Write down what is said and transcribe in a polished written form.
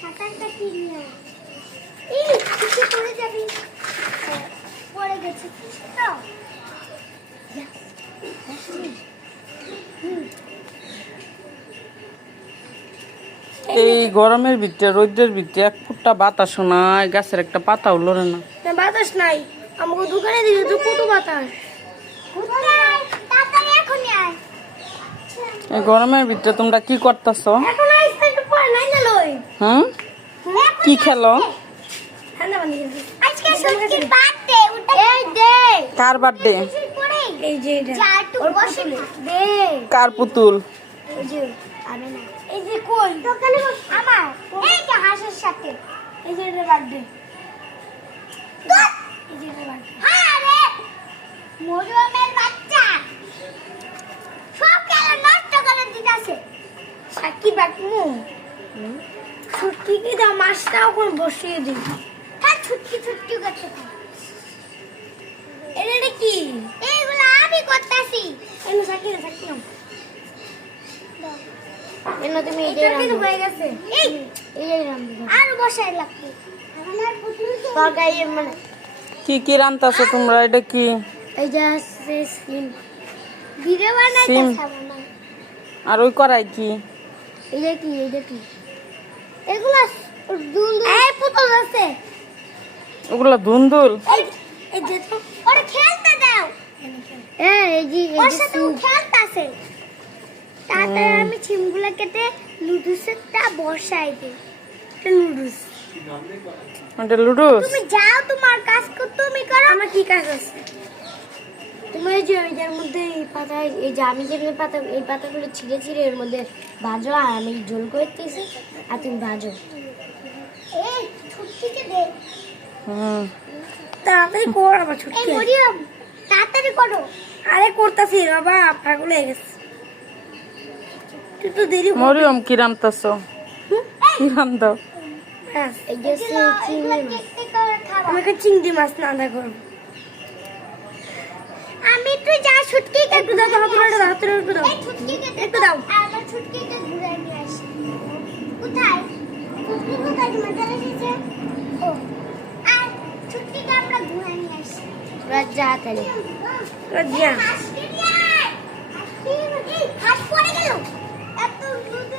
সাঁতারটা কি নিয়ে এই কিছু করে যাবি পড়ে গেছে তো এই গরমের ভিতরে রোদের ভিতরে এক ফুটটা বাতাস নাই, গাছের একটা পাতাও লড়ে না। বাতাস নাই, আমাকে দোকানে দিকে তো কত বাতাস। এই গরমের ভিতরে তোমরা কি করতেছ? কি খেলো? কার বার্থডে? কার পুতুল? এই যে কই দোকানে আমার এই যে হাঁসের সাথে এই যে এর বার্থডে এই যে এর বার্থডে আরে মরিয়মের বাচ্চা সব খেলা নষ্ট করে দিতেছে সাকি বাকমু ছুটকি কি দাও মাছটাও কোন বসিয়ে দিই কাল ছুটকি ছুটকি করতে এটা কি এইগুলা আমি করতেছি এনে সাকি না এনে তুমি এই যে হয়ে গেছে এই যে রাম আর বসাই লাগবে আমার পুতুল তো তরকারি মানে কি কি রান্তাছো তোমরা? এটা কি? এই যে সিম ভিডিও বানাইতে সাবানা আর ওই করাই কি? এই যে কি এগুলা দুল এই পুতুল আছে ওগুলা ধুন্দুল। এই যে তো ওরে খেলতে দাও এই যে ওর সাথে ও খেলতাছে তাতে আমি চিমগুলা কেটে নুডলসটা বসাই দিই নুডলস এটা লুডুস। তুমি যাও তোমার কাজ তুমি করো আমার কি কাজ আছে তুমি এই যে এর মধ্যে এই পাতা এই যে আমি যেগুলো পাতা এই পাতাগুলো ছিঁড়ে ছিঁড়ে এর মধ্যে ভাজো আর আমি ঝোল করতেছি আর তুমি ভাজো এই ছুটকিকে দে তাড়াতাড়ি কর আবার ছুটকি এই মরিয়ম তাড়াতাড়ি করো আরে করতেছি বাবা পাগল হয়ে গেছে তুই তো দেরি মরিয়ম কি রান্তাছো? কি রান্দাও? এই যে চিংড়ি মাছ আমাকে চিংড়ি মাছ রান্না করব আমি তুই যা ছুটকি একটু দাও হাতরে একটু দাও এই ছুটকিকে একটু দাও আমার ছুটকিকে ঘুরাই নিয়ে আসি কোথায় ছুটকি কোথায় মজা এসেছে ও আর ছুটকিকে আমরা ঘুরাই নিয়ে আসি রাজা তালে রাজা হাত পড়ে গেল এত দুধ